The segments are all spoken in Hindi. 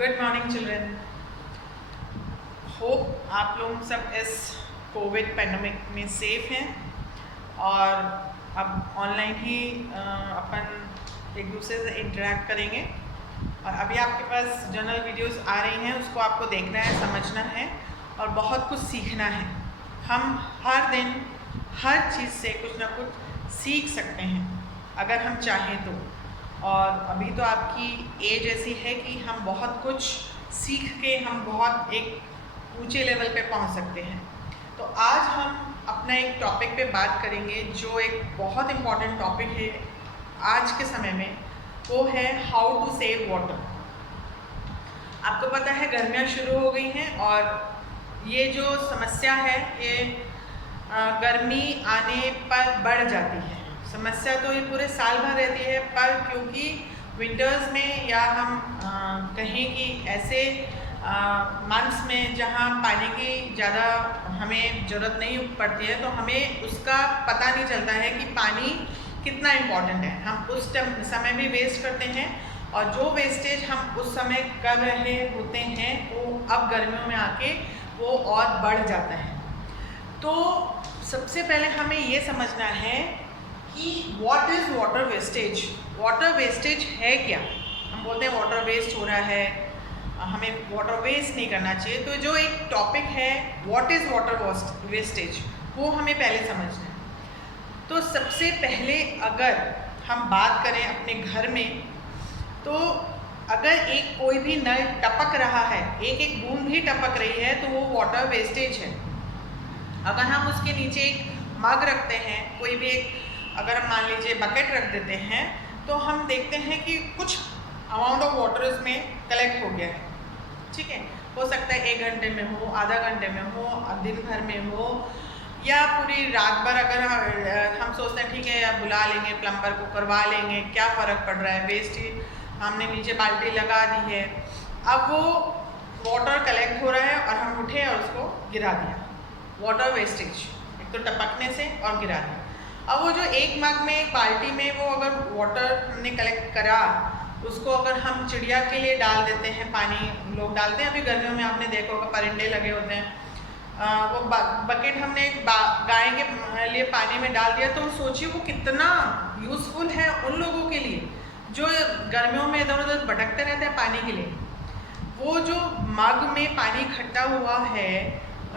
Good morning children. होप आप लोग सब इस कोविड पैंडमिक में सेफ हैं और अब ऑनलाइन ही अपन एक दूसरे से इंटरेक्ट करेंगे। और अभी आपके पास जर्नल वीडियोस आ रही हैं, उसको आपको देखना है, समझना है और बहुत कुछ सीखना है। हम हर दिन हर चीज़ से कुछ ना कुछ सीख सकते हैं अगर हम चाहें तो। और अभी तो आपकी एज ऐसी है कि हम बहुत कुछ सीख के हम बहुत एक ऊंचे लेवल पे पहुंच सकते हैं। तो आज हम अपना एक टॉपिक पे बात करेंगे जो एक बहुत इम्पॉर्टेंट टॉपिक है आज के समय में, वो है हाउ टू सेव वाटर। आपको पता है गर्मियाँ शुरू हो गई हैं और ये जो समस्या है ये गर्मी आने पर बढ़ जाती है। समस्या तो ये पूरे साल भर रहती है, पर क्योंकि विंटर्स में या हम कहें कि ऐसे मंथ्स में जहाँ पानी की ज़्यादा हमें ज़रूरत नहीं पड़ती है, तो हमें उसका पता नहीं चलता है कि पानी कितना इम्पोर्टेंट है। हम उस समय भी वेस्ट करते हैं और जो वेस्टेज हम उस समय कर रहे होते हैं वो अब गर्मियों में आके वो और बढ़ जाता है। तो सबसे पहले हमें ये समझना है कि what is water wastage. Water wastage है क्या? हम बोलते हैं वाटर वेस्ट हो रहा है, हमें वाटर वेस्ट नहीं करना चाहिए। तो जो एक टॉपिक है व्हाट इज़ वाटर वेस्टेज, वो हमें पहले समझना है। तो सबसे पहले अगर हम बात करें अपने घर में, तो अगर एक कोई भी नल टपक रहा है, एक एक बूंद भी टपक रही है, तो वो वाटर वेस्टेज है। अगर हम उसके नीचे एक मग रखते हैं, कोई भी एक अगर हम मान लीजिए बकेट रख देते हैं, तो हम देखते हैं कि कुछ अमाउंट ऑफ वाटर इसमें कलेक्ट हो गया है। ठीक है, हो सकता है 1 घंटे में हो, आधा घंटे में हो, दिन भर में हो, या पूरी रात भर। अगर हम सोचते हैं ठीक है या बुला लेंगे प्लम्बर को, करवा लेंगे, क्या फ़र्क पड़ रहा है, वेस्ट ही हमने नीचे बाल्टी लगा दी है। अब वो वाटर कलेक्ट हो रहा है और हम उठे और उसको गिरा दिया। वाटर वेस्टेज, एक तो टपकने से और गिरा दिया। अब वो जो एक मग में, एक बाल्टी में वो अगर वाटर हमने कलेक्ट करा, उसको अगर हम चिड़िया के लिए डाल देते हैं, पानी लोग डालते हैं, अभी गर्मियों में आपने देखा होगा परिंदे लगे होते हैं, वो बकेट हमने गाय के लिए पानी में डाल दिया, तो सोचिए वो कितना यूज़फुल है उन लोगों के लिए जो गर्मियों में इधर उधर भटकते रहते हैं पानी के लिए। वो जो मग में पानी इकट्ठा हुआ है,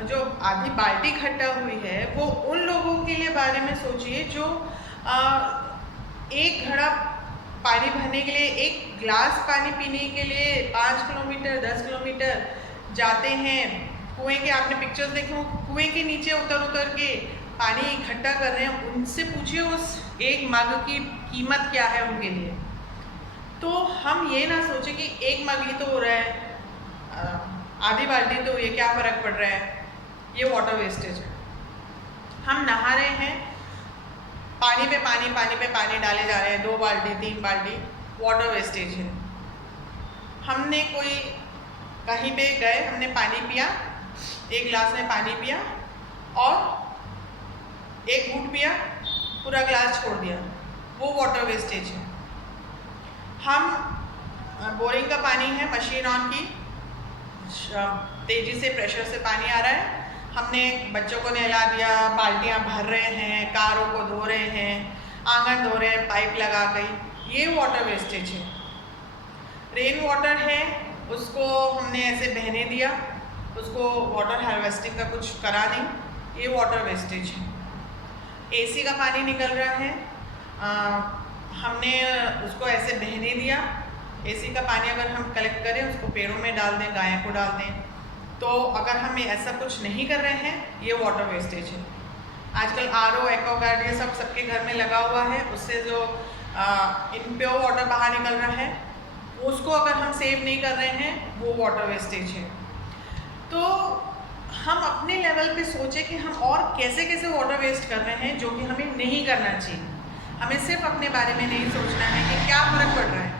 जो आधी बाल्टी इकट्ठा हुई है, वो उन लोगों के लिए बारे में सोचिए जो एक घड़ा पानी भरने के लिए, एक गिलास पानी पीने के लिए 5 किलोमीटर 10 किलोमीटर जाते हैं। कुएं के आपने पिक्चर्स देखे हो, कुएं के नीचे उतर उतर के पानी इकट्ठा कर रहे हैं। उनसे पूछिए उस एक मग की कीमत क्या है उनके लिए। तो हम ये ना सोचें कि एक मग ही तो हो रहा है, आधी बाल्टी तो ये क्या फ़र्क पड़ रहा है, ये वाटर वेस्टेज है। हम नहा रहे हैं, पानी पे पानी, पानी पे पानी डाले जा रहे हैं, 2 बाल्टी 3 बाल्टी, वाटर वेस्टेज है। हमने कोई कहीं पे गए, हमने पानी पिया, एक गिलास में पानी पिया और एक घूंट पिया, पूरा गिलास छोड़ दिया, वो वाटर वेस्टेज है। हम बोरिंग का पानी है, मशीन ऑन की, तेज़ी से प्रेशर से पानी आ रहा है, हमने बच्चों को नहला दिया, बाल्टियाँ भर रहे हैं, कारों को धो रहे हैं, आंगन धो रहे हैं पाइप लगा गई, ये वाटर वेस्टेज है। रेन वाटर है, उसको हमने ऐसे बहने दिया, उसको वाटर हार्वेस्टिंग का कुछ करा नहीं, ये वाटर वेस्टेज है। एसी का पानी निकल रहा है, हमने उसको ऐसे बहने दिया। एसी का पानी अगर हम कलेक्ट करें, उसको पेड़ों में डाल दें, गाय को डाल दें, तो अगर हम ऐसा कुछ नहीं कर रहे हैं, ये वाटर वेस्टेज है। आजकल आरओ, एक्वागार्ड ये सब सबके घर में लगा हुआ है, उससे जो इम्प्योर वाटर बाहर निकल रहा है, उसको अगर हम सेव नहीं कर रहे हैं, वो वाटर वेस्टेज है। तो हम अपने लेवल पे सोचें कि हम और कैसे कैसे वाटर वेस्ट कर रहे हैं जो कि हमें नहीं करना चाहिए। हमें सिर्फ अपने बारे में नहीं सोचना है कि क्या फ़र्क पड़ रहा है,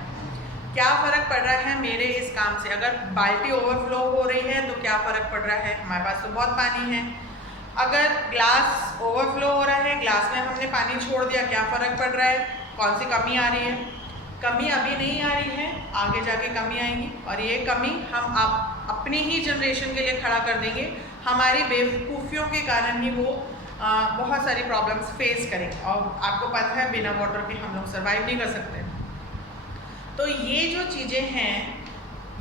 क्या फ़र्क पड़ रहा है मेरे इस काम से। अगर बाल्टी ओवरफ्लो हो रही है तो क्या फ़र्क पड़ रहा है, हमारे पास तो बहुत पानी है। अगर ग्लास ओवरफ्लो हो रहा है, ग्लास में हमने पानी छोड़ दिया, क्या फ़र्क पड़ रहा है, कौन सी कमी आ रही है। कमी अभी नहीं आ रही है, आगे जाके कमी आएंगी और ये कमी हम आप अपनी ही जनरेशन के लिए खड़ा कर देंगे। हमारी बेवकूफ़ियों के कारण ही वो बहुत सारी प्रॉब्लम्स फेस करेंगे और आपको पता है बिना वाटर के हम लोग सर्वाइव नहीं कर सकते। तो ये जो चीज़ें हैं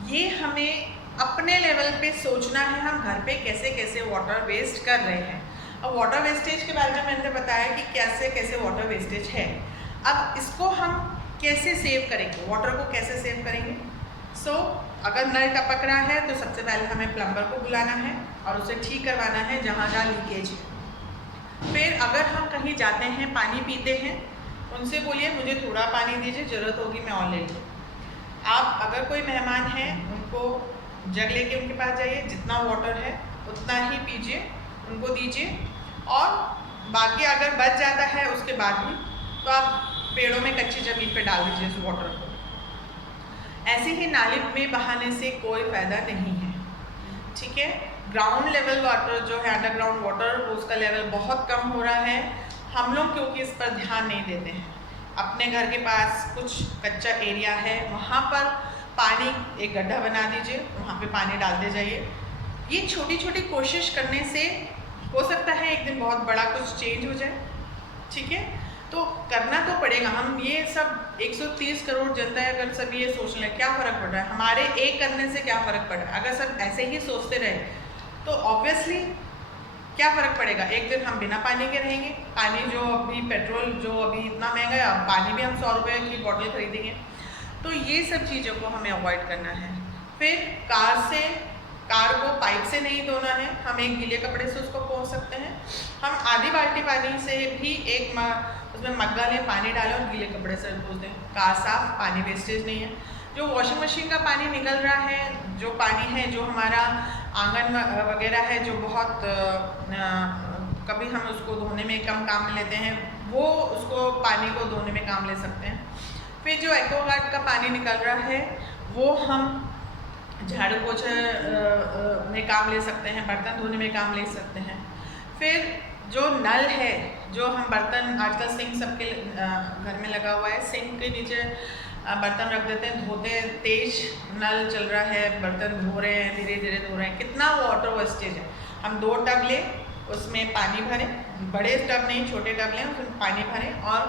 ये हमें अपने लेवल पे सोचना है, हम घर पे कैसे कैसे वाटर वेस्ट कर रहे हैं। अब वाटर वेस्टेज के बारे में मैंने बताया कि कैसे कैसे वाटर वेस्टेज है। अब इसको हम कैसे सेव करेंगे, वाटर को कैसे सेव करेंगे। अगर नल टपक रहा है तो सबसे पहले हमें प्लम्बर को बुलाना है और उसे ठीक करवाना है जहाँ जहाँ लीकेज है। फिर अगर हम कहीं जाते हैं पानी पीते हैं, उनसे बोलिए मुझे थोड़ा पानी दीजिए, ज़रूरत होगी मैं और ले लूँ। आप अगर कोई मेहमान हैं उनको जग लेके उनके पास जाइए, जितना वाटर है उतना ही पीजिए, उनको दीजिए और बाकी अगर बच जाता है उसके बाद भी तो आप पेड़ों में कच्ची ज़मीन पे डाल दीजिए उस वाटर को। ऐसे ही नाली में बहाने से कोई फ़ायदा नहीं है, ठीक है। ग्राउंड लेवल वाटर जो है, अंडरग्राउंड वाटर, उसका लेवल बहुत कम हो रहा है। हम लोग क्योंकि इस पर ध्यान नहीं देते हैं। अपने घर के पास कुछ कच्चा एरिया है, वहाँ पर पानी एक गड्ढा बना दीजिए, वहाँ पे पानी डालते जाइए। ये छोटी छोटी कोशिश करने से हो सकता है एक दिन बहुत बड़ा कुछ चेंज हो जाए, ठीक है। तो करना तो पड़ेगा। हम ये सब 130 करोड़ जनता है, अगर सब ये सोच लें क्या फ़र्क पड़ रहा है, हमारे एक करने से क्या फ़र्क पड़ रहा है। अगर सब ऐसे ही सोचते रहे तो ऑब्वियसली क्या फ़र्क पड़ेगा, एक दिन हम बिना पानी के रहेंगे। पानी जो अभी पेट्रोल जो अभी इतना महंगा है, अब पानी भी हम 100 रुपये की बॉटल खरीदेंगे। तो ये सब चीज़ों को हमें अवॉइड करना है। फिर कार को पाइप से नहीं धोना है, हम एक गीले कपड़े से उसको पोंछ सकते हैं। हम आधी बाल्टी पानी से भी उसमें मग्गा लें, पानी डालें और गीले कपड़े से पोंछ दें। कार साफ, पानी वेस्टेज नहीं है। जो वॉशिंग मशीन का पानी निकल रहा है, जो पानी है जो हमारा आंगन वगैरह है, जो बहुत कभी हम उसको धोने में कम काम में लेते हैं, वो उसको पानी को धोने में काम ले सकते हैं। फिर जो एक्वागार्ड का पानी निकल रहा है वो हम झाड़ू पोछे में काम ले सकते हैं, बर्तन धोने में काम ले सकते हैं। फिर जो नल है, जो हम बर्तन, आजकल सिंक सबके घर में लगा हुआ है, सिंक के नीचे बर्तन रख देते हैं, धोते हैं, तेज नल चल रहा है, बर्तन धो रहे हैं, धीरे धीरे धो रहे हैं, कितना वाटर वेस्टेज है। हम 2 टब लें, उसमें पानी भरें, बड़े टब नहीं छोटे टब लें, उसमें पानी भरें और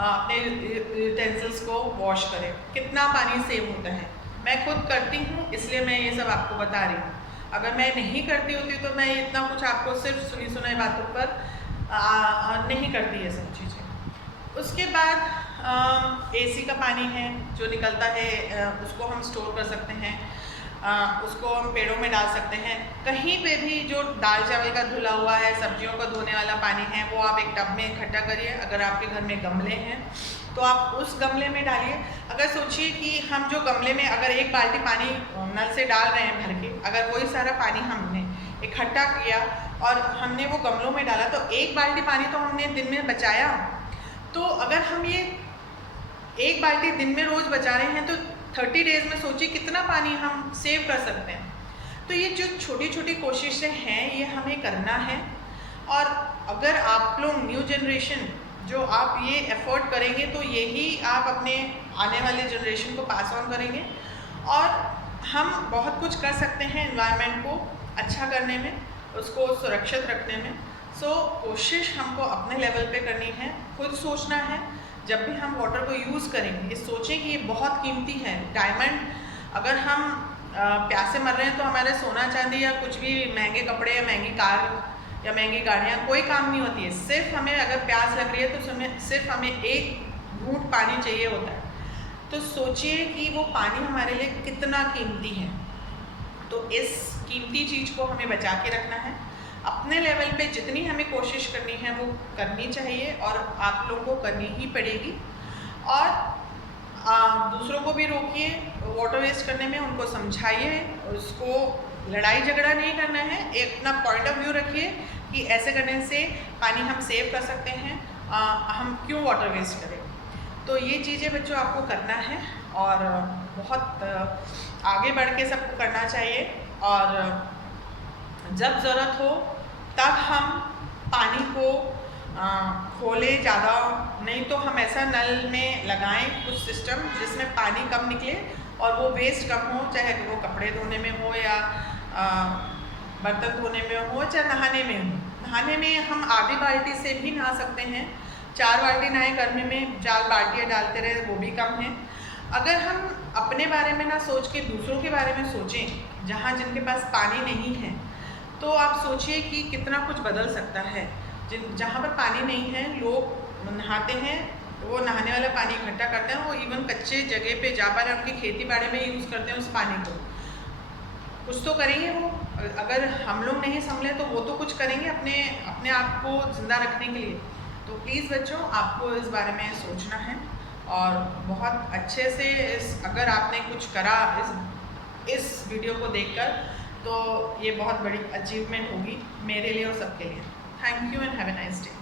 अपने यूटेंसिल्स को वॉश करें, कितना पानी सेव होता है। मैं खुद करती हूँ इसलिए मैं ये सब आपको बता रही हूँ। अगर मैं नहीं करती होती तो मैं इतना कुछ आपको सिर्फ सुनी सुनाई बातों पर नहीं करती ये सब चीज़ें। उसके बाद एसी का पानी है जो निकलता है, उसको हम स्टोर कर सकते हैं, उसको हम पेड़ों में डाल सकते हैं। कहीं पे भी जो दाल चावल का धुला हुआ है, सब्जियों का धोने वाला पानी है, वो आप एक टब में इकट्ठा करिए। अगर आपके घर में गमले हैं तो आप उस गमले में डालिए। अगर सोचिए कि हम जो गमले में अगर 1 बाल्टी पानी नल से डाल रहे हैं भर के, अगर वही सारा पानी हमने इकट्ठा किया और हमने वो गमलों में डाला तो 1 बाल्टी पानी तो हमने दिन में बचाया। तो अगर हम ये 1 बाल्टी दिन में रोज़ बचा रहे हैं तो 30 डेज़ में सोचिए कितना पानी हम सेव कर सकते हैं। तो ये जो छोटी छोटी कोशिशें हैं ये हमें करना है। और अगर आप लोग न्यू जनरेशन जो आप ये एफर्ट करेंगे तो यही आप अपने आने वाले जनरेशन को पास ऑन करेंगे और हम बहुत कुछ कर सकते हैं एनवायरनमेंट को अच्छा करने में, उसको सुरक्षित रखने में। कोशिश हमको अपने लेवल पे करनी है, खुद सोचना है। जब भी हम वाटर को यूज़ करेंगे ये सोचें कि ये बहुत कीमती है। डायमंड, अगर हम प्यासे मर रहे हैं तो हमारे सोना चांदी या कुछ भी महंगे कपड़े या महंगी कार या महंगी गाड़ियाँ कोई काम नहीं होती है। सिर्फ हमें अगर प्यास लग रही है तो सिर्फ हमें 1 घूंट पानी चाहिए होता है। तो सोचिए कि वो पानी हमारे लिए कितना कीमती है। तो इस कीमती चीज़ को हमें बचा के रखना है। अपने लेवल पे जितनी हमें कोशिश करनी है वो करनी चाहिए और आप लोगों को करनी ही पड़ेगी। और दूसरों को भी रोकिए वाटर वेस्ट करने में, उनको समझाइए, उसको लड़ाई झगड़ा नहीं करना है। एक अपना पॉइंट ऑफ व्यू रखिए कि ऐसे करने से पानी हम सेव कर सकते हैं, हम क्यों वाटर वेस्ट करें। तो ये चीज़ें बच्चों आपको करना है और बहुत आगे बढ़ के सबको करना चाहिए। और जब ज़रूरत हो तब हम पानी को खोले ज़्यादा नहीं तो हम ऐसा नल में लगाएं कुछ सिस्टम जिसमें पानी कम निकले और वो वेस्ट कम हो, चाहे वो कपड़े धोने में हो या बर्तन धोने में हो, चाहे नहाने में हो। नहाने में हम आधी बाल्टी से भी नहा सकते हैं, 4 बाल्टी नहाए गर्मी में 4 बाल्टियाँ डालते रहे वो भी कम है। अगर हम अपने बारे में ना सोच के दूसरों के बारे में सोचें, जहाँ जिनके पास पानी नहीं है, तो आप सोचिए कि कितना कुछ बदल सकता है। जहाँ पर पानी नहीं है, लोग नहाते हैं, वो नहाने वाला पानी इकट्ठा करते हैं, वो इवन कच्चे जगह पे जा पाए उनकी खेती बाड़ी में यूज़ करते हैं उस पानी को। कुछ तो करेंगे वो, अगर हम लोग नहीं संभले तो वो तो कुछ करेंगे अपने आप को ज़िंदा रखने के लिए। तो प्लीज़ बच्चों, आपको इस बारे में सोचना है और बहुत अच्छे से अगर आपने कुछ करा इस वीडियो को देखकर, तो ये बहुत बड़ी अचीवमेंट होगी मेरे लिए और सबके लिए। Thank you and have a nice day.